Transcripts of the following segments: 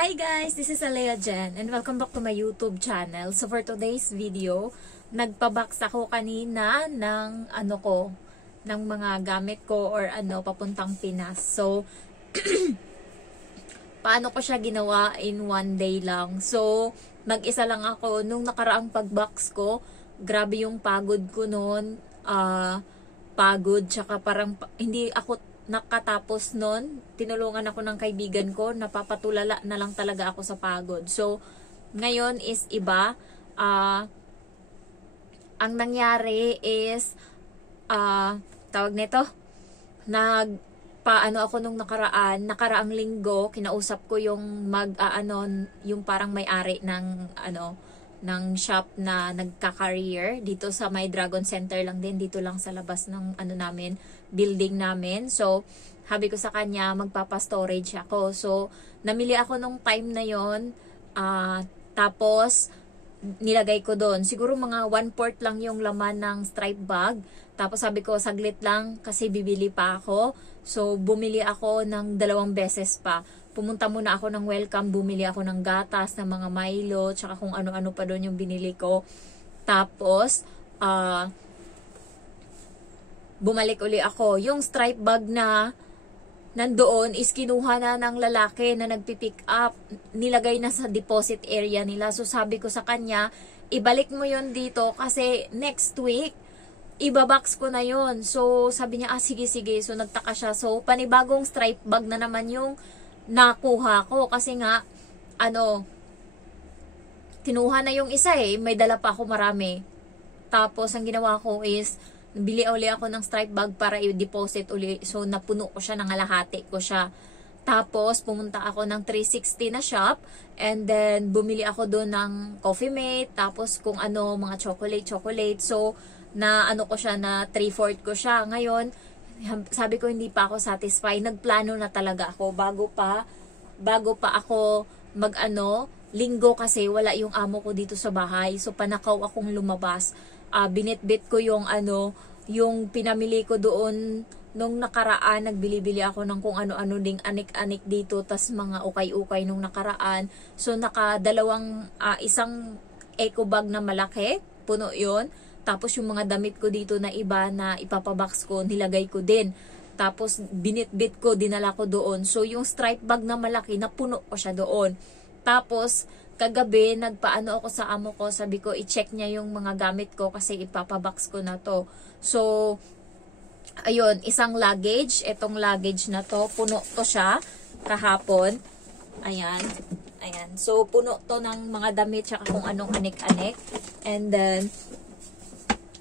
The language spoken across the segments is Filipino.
Hi guys, this is Alea Jen and welcome back to my YouTube channel. So for today's video, nagpa-box ako kanina ng ng mga gamit ko or papuntang Pinas. So paano ko siya ginawa in one day lang. So mag-isa lang ako nung nakaraang pag-box ko. Grabe yung pagod ko noon. Pagod tsaka parang hindi ako nakatapos nun, tinulungan ako ng kaibigan ko, napapatulala na lang talaga ako sa pagod. So, ngayon is iba. Ang nangyari is, tawag nito, paano ako nung nakaraang linggo, kinausap ko yung yung parang may-ari ng shop na nagka-career dito sa may Dragon Center lang din, dito lang sa labas ng building namin. So, sabi ko sa kanya, magpapa-storage ako. So, namili ako nung time na yon, tapos, nilagay ko doon. Siguro mga 1/4 lang yung laman ng stripe bag. Tapos sabi ko, saglit lang kasi bibili pa ako. So, bumili ako ng 2 beses pa. Pumunta muna ako ng Welcome, bumili ako ng gatas, ng mga Milo, tsaka kung ano-ano pa doon yung binili ko. Tapos, bumalik uli ako. Yung stripe bag na nandoon is kinuha na ng lalaki na nagpipick up. Nilagay na sa deposit area nila. So sabi ko sa kanya, ibalik mo yon dito kasi next week, ibabox ko na yon. So sabi niya, sige. So nagtaka siya. So panibagong stripe bag na naman yung nakuha ko. Kasi nga, kinuha na yung isa may dala pa ako marami. Tapos ang ginawa ko is, bili uli ako ng stripe bag para i-deposit uli. So, napuno ko siya, nangalahati ko siya. Tapos, pumunta ako ng 360 na shop. And then, bumili ako doon ng Coffee Mate. Tapos, kung mga chocolate. So, ko siya, na 3/4 ko siya. Ngayon, sabi ko hindi pa ako satisfied. Nagplano na talaga ako. Bago pa ako linggo kasi wala yung amo ko dito sa bahay. So, panakaw akong lumabas. Binitbit ko yung pinamili ko doon nung nakaraan. Nagbili-bili ako ng kung ano-ano ding anik-anik dito, tas mga ukay-ukay nung nakaraan. So isang eco bag na malaki, puno yon. Tapos yung mga damit ko dito na iba na ipapabox ko, nilagay ko din. Tapos binitbit ko, dinala ko doon. So yung stripe bag na malaki, napuno ko siya doon. Tapos kagabi, nagpaano ako sa amo ko, sabi ko, i-check niya yung mga gamit ko kasi ipapabox ko na to. So, ayun, isang luggage, itong luggage na to, puno to siya kahapon. Ayan. So, puno to ng mga damit tsaka kung anong anik-anik. And then,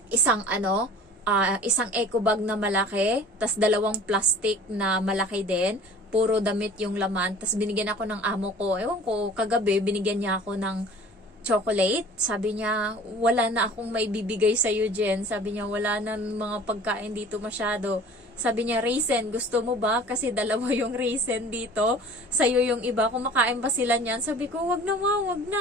isang eco bag na malaki, tas 2 plastic na malaki din. Puro damit yung laman. Tapos binigyan ako ng amo ko. Ewan ko, kagabi binigyan niya ako ng chocolate. Sabi niya, wala na akong may bibigay sa'yo, Jen. Sabi niya, wala na mga pagkain dito masyado. Sabi niya, raisin, gusto mo ba? Kasi 2 yung raisin dito. Sa'yo yung iba. Kumakain ba sila niyan? Sabi ko, wag na.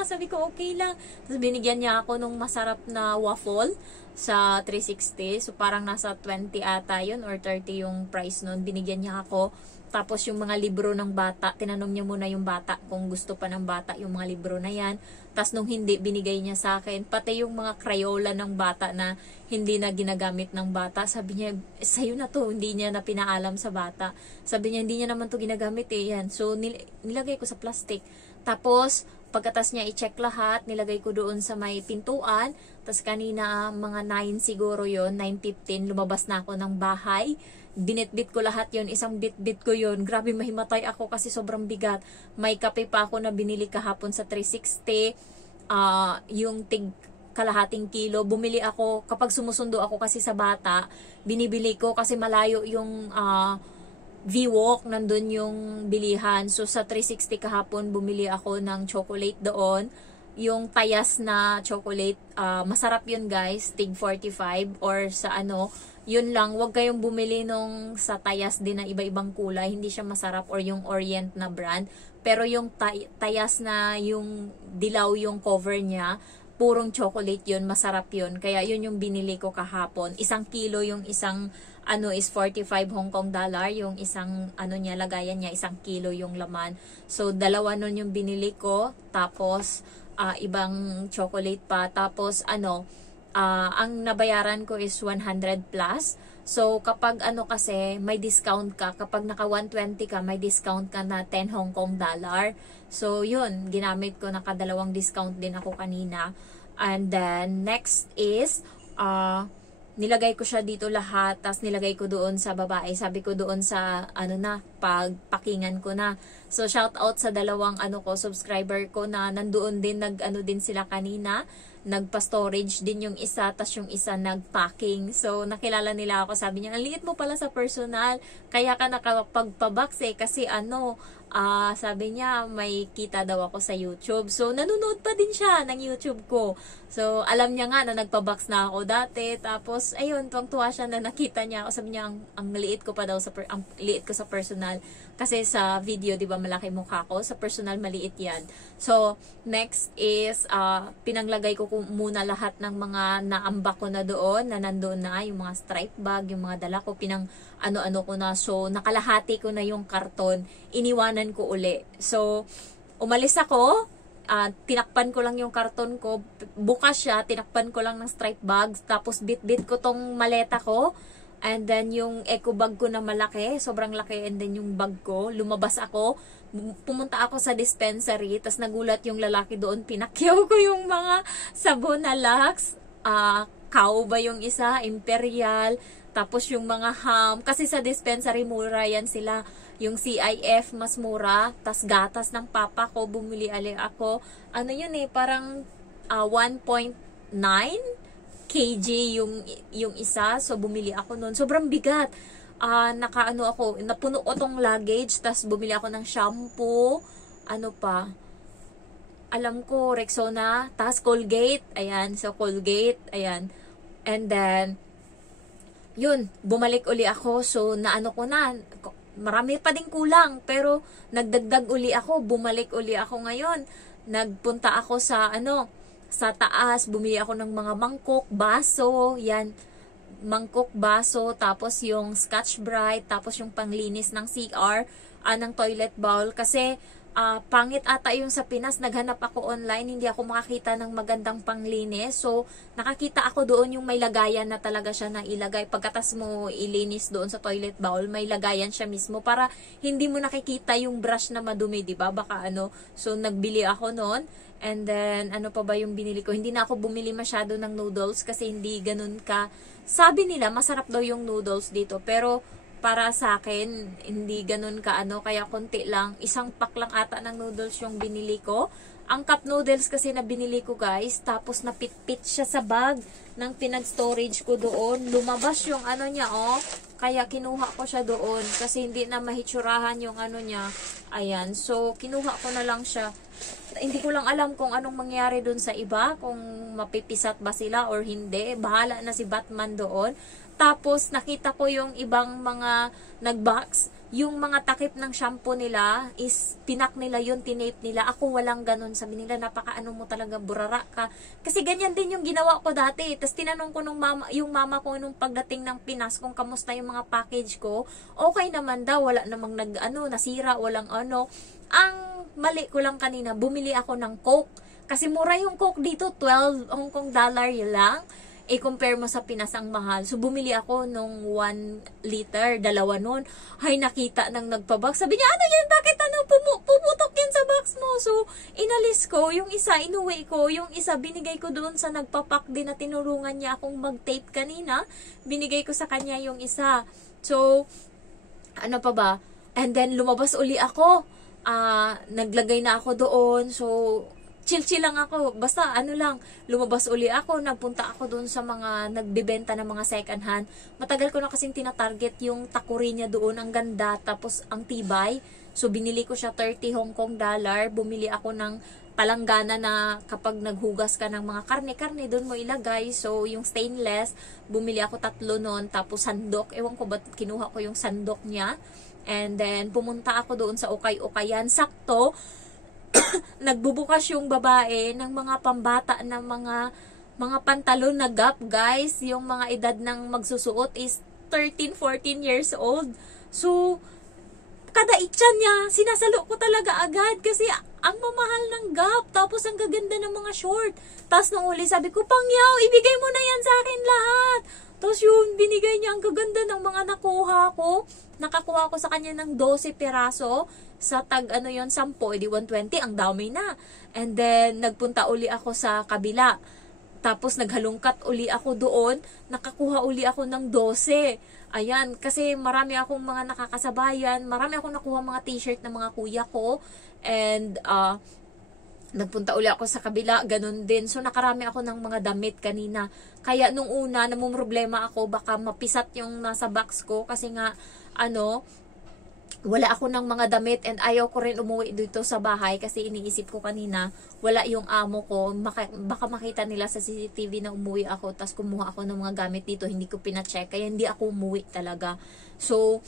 Sabi ko, okay lang. Tapos binigyan niya ako nung masarap na waffle sa 360. So parang nasa 20 ata yun or 30 yung price nun. Binigyan niya ako. Tapos yung mga libro ng bata, tinanong niya muna yung bata kung gusto pa ng bata yung mga libro na yan. Tapos nung hindi, binigay niya sa akin. Pati yung mga Crayola ng bata na hindi na ginagamit ng bata. Sabi niya, sa'yo na to, hindi niya na pinaalam sa bata. Sabi niya, hindi niya naman to ginagamit yan. So nilagay ko sa plastic. Tapos pagkatas niya i-check lahat, nilagay ko doon sa may pintuan. Tapos kanina mga 9 siguro yon, 9:15, lumabas na ako ng bahay. Binitbit ko lahat yon, isang bitbit ko yon. Grabe, mahimatay ako kasi sobrang bigat. May kape pa ako na binili kahapon sa 360. Yung kalahating kilo. Bumili ako, kapag sumusundo ako kasi sa bata, binibili ko kasi malayo yung V-Walk, nandun yung bilihan. So sa 360 kahapon, bumili ako ng chocolate doon. Yung tayas na chocolate, masarap yun guys, tig 45 or sa yun lang, wag kayong bumili nung sa tayas din na iba-ibang kulay, hindi siya masarap, or yung Orient na brand. Pero yung tayas na yung dilaw yung cover niya, purong chocolate yun, masarap yun. Kaya yun yung binili ko kahapon. 1 kilo yung isang ano is 45 Hong Kong dollar, yung isang ano niya, lagayan niya, 1 kilo yung laman. So, dalawa nun yung binili ko, tapos ibang chocolate pa, tapos ano, ang nabayaran ko is 100 plus. So, kapag ano kasi, may discount ka. Kapag naka 120 ka, may discount ka na 10 Hong Kong dollar. So, yun, ginamit ko, nakadalawang discount din ako kanina. And then, next is, nilagay ko siya dito lahat, tas nilagay ko doon sa babae. Sabi ko doon sa, ano na, pagpakingan ko na. So, shout out sa dalawang, ano ko, subscriber ko na nandoon din, ano din sila kanina. Nagpa-storage din yung isa, tas yung isa nagpacking. So, nakilala nila ako. Sabi niya, ang liit mo pala sa personal. Kaya ka nakapagpabox kasi ano, sabi niya, may kita daw ako sa YouTube. So, nanonood pa din siya ng YouTube ko. So, alam niya nga na nagpa-box na ako dati. Tapos, ayun, tuwang-tuwa siya na nakita niya ako. Sabi niya, ang liit ko pa daw, ang liit ko sa personal. Kasi sa video, di ba, malaki mukha ko. Sa personal, maliit yan. So, next is, pinanglagay ko muna lahat ng mga naambak ko na doon, na nandoon na, yung mga stripe bag, yung mga dala ko, ano-ano ko na. So, nakalahati ko na yung karton. Iniwanan ko uli. So, umalis ako, tinakpan ko lang yung karton ko, bukas siya, tinakpan ko lang ng stripe bags, tapos bit-bit ko tong maleta ko, and then yung eco bag ko na malaki, sobrang laki, and then yung bag ko, lumabas ako, pumunta ako sa dispensary, tas nagulat yung lalaki doon, pinakyaw ko yung mga sabon na Lux, Cow ba yung isa, Imperial, tapos yung mga ham, kasi sa dispensary mura yan sila, yung CIF mas mura, tas gatas ng papa ko, bumili ako, ano yun parang 1.9 kg yung isa, so bumili ako nun, sobrang bigat, nakaano ako, napuno ko tong luggage, tas bumili ako ng shampoo, ano pa, alam ko, Rexona, tas Colgate, ayan, so Colgate, ayan, and then, yun, bumalik uli ako, so naano ko na, marami pa din kulang, pero nagdagdag uli ako, bumalik uli ako ngayon, nagpunta ako sa, sa taas, bumili ako ng mga mangkok, baso, yan, mangkok, baso, tapos yung Scotch Brite, tapos yung panglinis ng CR, ng toilet bowl, kasi, pangit ata yung sa Pinas, naghanap ako online, hindi ako makakita ng magandang panglinis. So, nakakita ako doon yung may lagayan na talaga siya na ilagay. Pagkatas mo ilinis doon sa toilet bowl, may lagayan siya mismo para hindi mo nakikita yung brush na madumi, di ba? Baka ano. So, nagbili ako noon. And then, ano pa ba yung binili ko? Hindi na ako bumili masyado ng noodles kasi hindi ganun ka. Sabi nila, masarap daw yung noodles dito. Pero, para sa akin, hindi ganun ka kaya konti lang, isang pack lang ata ng noodles yung binili ko. Ang cup noodles kasi na binili ko guys, tapos napitpit siya sa bag ng pinag-storage ko doon. Lumabas yung niya kaya kinuha ko siya doon kasi hindi na mahitsurahan yung niya. Ayan, so kinuha ko na lang siya. Hindi ko lang alam kung anong mangyari doon sa iba, kung mapipisat ba sila or hindi. Bahala na si Batman doon. Tapos, nakita ko yung ibang mga nag-box. Yung mga takip ng shampoo nila is pinak nila yun, tinape nila. Ako walang ganun. Sabi nila, napaka-ano mo talaga, burara ka. Kasi ganyan din yung ginawa ko dati. Tapos tinanong ko yung mama ko nung pagdating ng Pinas kung kamusta yung mga package ko. Okay naman daw. Wala namang nasira, walang ano. Ang mali ko lang kanina, bumili ako ng Coke. Kasi mura yung Coke dito, 12 Hong Kong dollar lang. I-compare mo sa Pinas ang mahal. So, bumili ako nung 1 liter, dalawa nun. Ay, nakita nang nagpa-box. Sabi niya, ano yan? Bakit pumutok yan sa box mo? So, inalis ko. Yung isa, inuwi ko. Yung isa, binigay ko doon sa nagpapak din na tinulungan niya akong mag-tape kanina. Binigay ko sa kanya yung isa. So, ano pa ba? And then, lumabas uli ako. Naglagay na ako doon. So, chill-chill lang ako. Basta lumabas uli ako, nagpunta ako doon sa mga nagbebenta ng mga second hand. Matagal ko na kasing tinatarget yung takuri niya doon, ang ganda, tapos ang tibay. So, binili ko siya 30 Hong Kong dollar. Bumili ako ng palanggana na kapag naghugas ka ng mga karne, doon mo ilagay. So, yung stainless, bumili ako 3 noon, tapos sandok. Ewan ko ba't kinuha ko yung sandok niya. And then, pumunta ako doon sa ukay-ukayan. Sakto, nagbubukas yung babae ng mga pambata ng mga pantalon na Gap, guys. Yung mga edad ng magsusuot is 13, 14 years old. So, kada itchan niya, sinasalo ko talaga agad kasi ang mamahal ng Gap, tapos ang gaganda ng mga short. Tapos nung uli, sabi ko, Pangyaw, ibigay mo na yan sa akin lahat. Tapos yun, binigay niya, ang gaganda ng mga nakuha ko. Nakakuha ko sa kanya ng 12 piraso sa tag, 10, edi 120, ang dami na. And then, nagpunta uli ako sa kabila. Tapos, naghalungkat uli ako doon. Nakakuha uli ako ng 12. Ayan, kasi marami akong mga nakakasabayan. Marami akong nakuha mga t-shirt ng mga kuya ko. And, nagpunta uli ako sa kabila, ganun din. So, nakarami ako ng mga damit kanina. Kaya, nung una, namumroblema ako, baka mapisat yung nasa box ko. Kasi nga, wala ako ng mga damit and ayaw ko rin umuwi dito sa bahay kasi iniisip ko kanina, wala yung amo ko. Baka makita nila sa CCTV na umuwi ako, tas kumuha ako ng mga gamit dito, hindi ko pina-check. Kaya hindi ako umuwi talaga. So,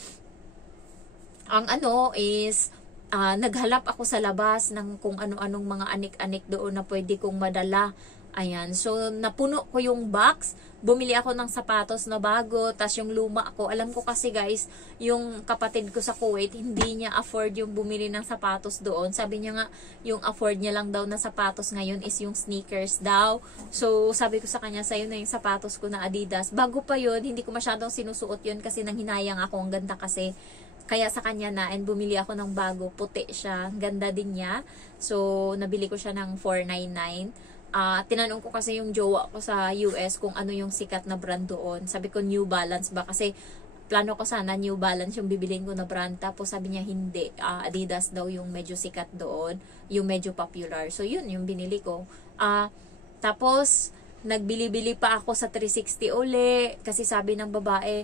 ang is, naghalap ako sa labas ng kung ano-anong mga anik-anik doon na pwede kong madala. Ayan. So, napuno ko yung box. Bumili ako ng sapatos na bago. Tas yung luma ko. Alam ko kasi guys, yung kapatid ko sa Kuwait, hindi niya afford yung bumili ng sapatos doon. Sabi niya nga, yung afford niya lang daw na sapatos ngayon is yung sneakers daw. So, sabi ko sa kanya, sa'yo na yung sapatos ko na Adidas. Bago pa yun, hindi ko masyadong sinusuot yun kasi nanghinayang ako. Ang ganda kasi. Kaya sa kanya na, and bumili ako ng bago. Puti siya. Ganda din niya. So, nabili ko siya ng $499. Tinanong ko kasi yung jowa ko sa US kung ano yung sikat na brand doon. Sabi ko New Balance ba? Kasi plano ko sana New Balance yung bibilin ko na brand. Tapos sabi niya hindi. Adidas daw yung medyo sikat doon. Yung medyo popular. So yun yung binili ko. Tapos nagbili-bili pa ako sa 360 uli. Kasi sabi ng babae,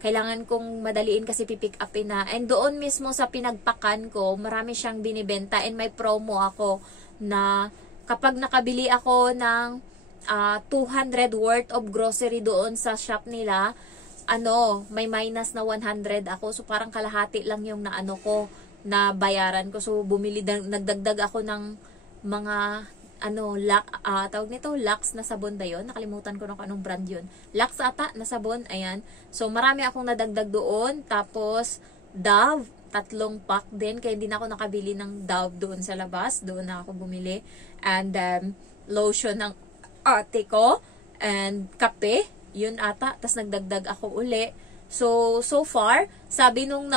kailangan kong madaliin kasi pipick upin na. And doon mismo sa pinagpakan ko, marami siyang binibenta and may promo ako na kapag nakabili ako ng 200 worth of grocery doon sa shop nila, may minus na 100 ako. So parang kalahati lang yung na bayaran ko. So nagdagdag ako ng mga tawag nito, Lux na sabon ba yun? Nakalimutan ko na kung anong brand yun. Lux ata na sabon, ayan. So marami akong nadagdag doon. Tapos Dove, 3 pack din. Kaya hindi na ako nakabili ng Dove doon sa labas. Doon na ako bumili. And lotion ng ate ko. And kape. Yun ata. Tapos nagdagdag ako uli. So far, sabi nung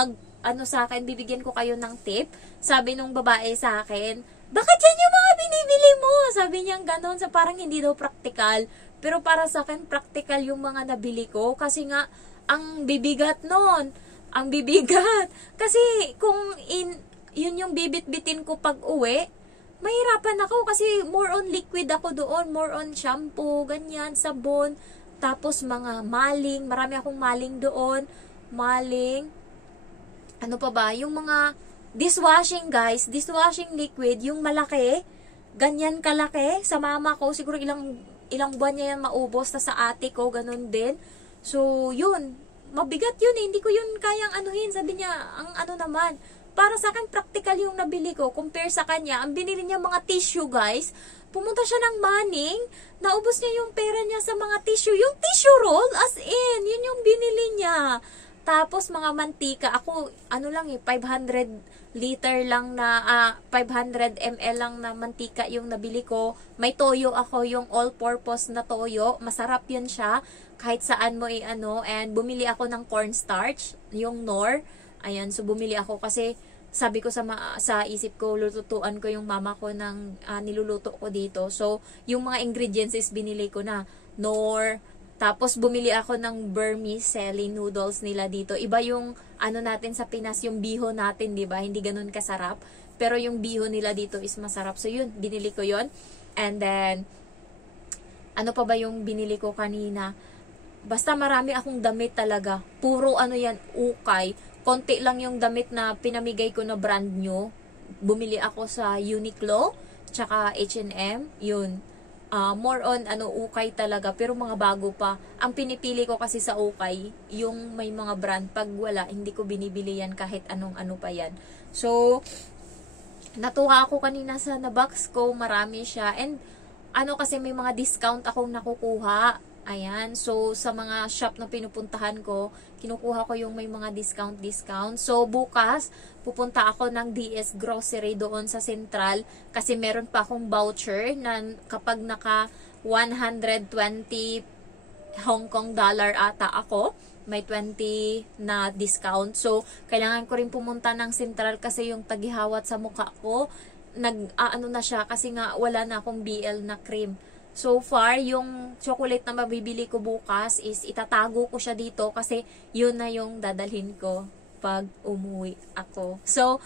sa akin, bibigyan ko kayo ng tip. Sabi nung babae sa akin, bakit yan yung mga binibili mo? Sabi niya ganon. So parang hindi daw practical. Pero para sa akin, practical yung mga nabili ko. Kasi nga, ang bibigat nun. Ang bibigat. Kasi kung yun yung bibit-bitin ko pag uwi, mahirapan ako kasi more on liquid ako doon, more on shampoo, ganyan, sabon, tapos mga maling, marami akong maling doon, ano pa ba, yung mga dishwashing guys, dishwashing liquid, yung malaki, ganyan kalaki, sa mama ko, siguro ilang buwan niya yan maubos, sa ate ko, ganun din. So, yun, mabigat yun eh. Hindi ko yun kayang anuhin. Sabi niya, ang naman. Para sa akin, practical yung nabili ko. Compare sa kanya, ang binili niya mga tissue, guys. Pumunta siya ng Manning. Naubos niya yung pera niya sa mga tissue. Yung tissue roll, as in. Yun yung binili niya. Tapos, mga mantika. Ako, 500 liter lang na, 500 ml lang na mantika yung nabili ko. May toyo ako, yung all-purpose na toyo. Masarap yun siya. Kahit saan mo and bumili ako ng cornstarch, yung Knorr. Ayan, so bumili ako kasi sabi ko sa isip ko, lututuan ko yung mama ko ng niluluto ko dito. So, yung mga ingredients is binili ko na Knorr. Tapos, bumili ako ng vermicelli noodles nila dito. Iba yung natin sa Pinas, yung biho natin, di ba? Hindi ganun kasarap. Pero yung biho nila dito is masarap. So, yun, binili ko yun. And then, ano pa ba yung binili ko kanina? Basta marami akong damit talaga. Puro yan, ukay. Konti lang yung damit na pinamigay ko na brand new. Bumili ako sa Uniqlo, tsaka H&M. Yun. More on, ukay talaga. Pero mga bago pa. Ang pinipili ko kasi sa ukay, yung may mga brand. Pag wala, hindi ko binibili yan kahit anong pa yan. So, natuwa ako kanina sa nabox ko. Marami siya. And, kasi may mga discount akong nakukuha. Ayan. So, sa mga shop na pinupuntahan ko, kinukuha ko yung may mga discount. So, bukas, pupunta ako ng DS Grocery doon sa Central kasi meron pa akong voucher na kapag naka 120 Hong Kong dollar ata ako, may 20 na discount. So, kailangan ko rin pumunta ng Central kasi yung tagihawat sa mukha ko, nag-aano na siya kasi nga wala na akong BL na cream. So far, yung chocolate na mabibili ko bukas is itatago ko siya dito kasi yun na yung dadalhin ko pag umuwi ako. So,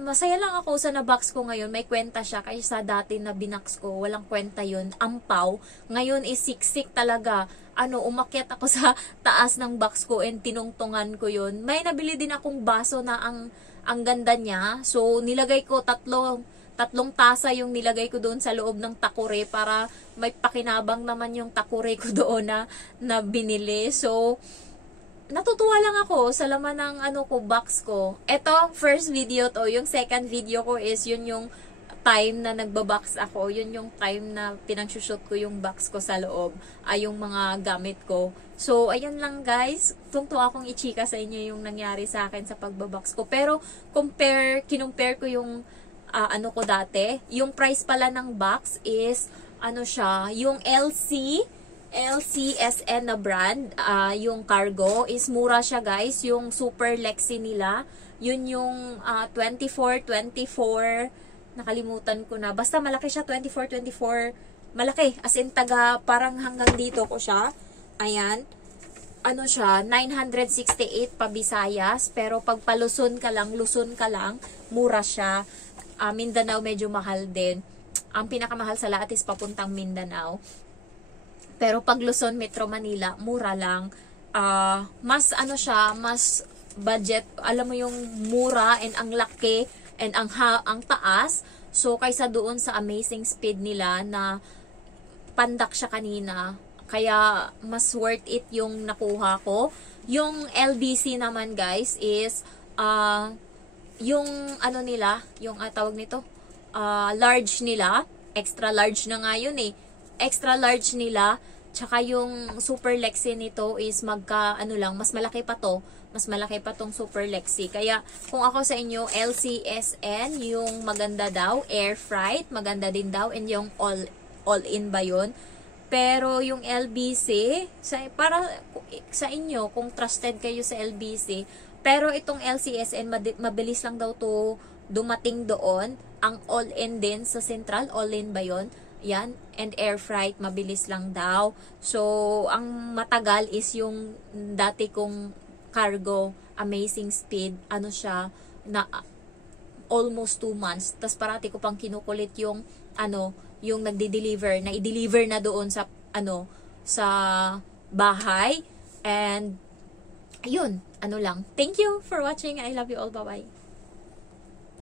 masaya lang ako sa nabox ko ngayon. May kwenta siya kasi sa dati na binox ko, walang kwenta yun. Ampaw. Ngayon is siksik talaga. Umakyat ako sa taas ng box ko and tinungtungan ko yun. May nabili din akong baso na ang ganda niya. So, nilagay ko tatlong tasa yung nilagay ko doon sa loob ng takure para may pakinabang naman yung takure ko doon na binili. So, natutuwa lang ako sa laman ng box ko. Ito, first video to. Yung second video ko is yun yung time na nagbabox ako. Yun yung time na pinang-shoot ko yung box ko sa loob. Yung mga gamit ko. So, ayan lang guys. Tungto akong ichika sa inyo yung nangyari sa akin sa pagbabox ko. Pero, kinumpare ko yung ko dati. Yung price pala ng box is, siya, yung LCSN na brand, yung cargo, is mura siya guys. Yung Super Lexi nila, yun yung 24, nakalimutan ko na. Basta malaki siya, 24, malaki. As in, parang hanggang dito ko siya. Ayan. Siya, 968 pa Visayas, pero pag Luzon ka lang, mura siya. Mindanao medyo mahal din. Ang pinakamahal sa lahat is papuntang Mindanao. Pero pag Luzon, Metro Manila, mura lang. Mas siya, mas budget. Alam mo yung mura and ang laki and ang taas. So kaysa doon sa Amazing Speed nila na pandak siya kanina. Kaya mas worth it yung nakuha ko. Yung LBC naman guys is yung nila, yung tawag nito, large nila, extra large na nga yun eh. Extra large nila, tsaka yung Super Lexi nito is mas malaki pa to. Mas malaki pa tong Super Lexi. Kaya kung ako sa inyo, LCSN, yung maganda daw, air fried, maganda din daw, and yung all-in ba yun? Pero yung LBC, para sa inyo, kung trusted kayo sa LBC, pero itong LCSN, mabilis lang daw to dumating doon. Ang all-in din sa Central, all-in ba yun? Yan. And air freight, mabilis lang daw. So, ang matagal is yung dati kong cargo, Amazing Speed. Siya, na almost 2 months. Tapos parati ko pang kinukulit yung, yung nagde-deliver, na i-deliver na doon sa, sa bahay. And, yun, lang. Thank you for watching. I love you all. Bye-bye.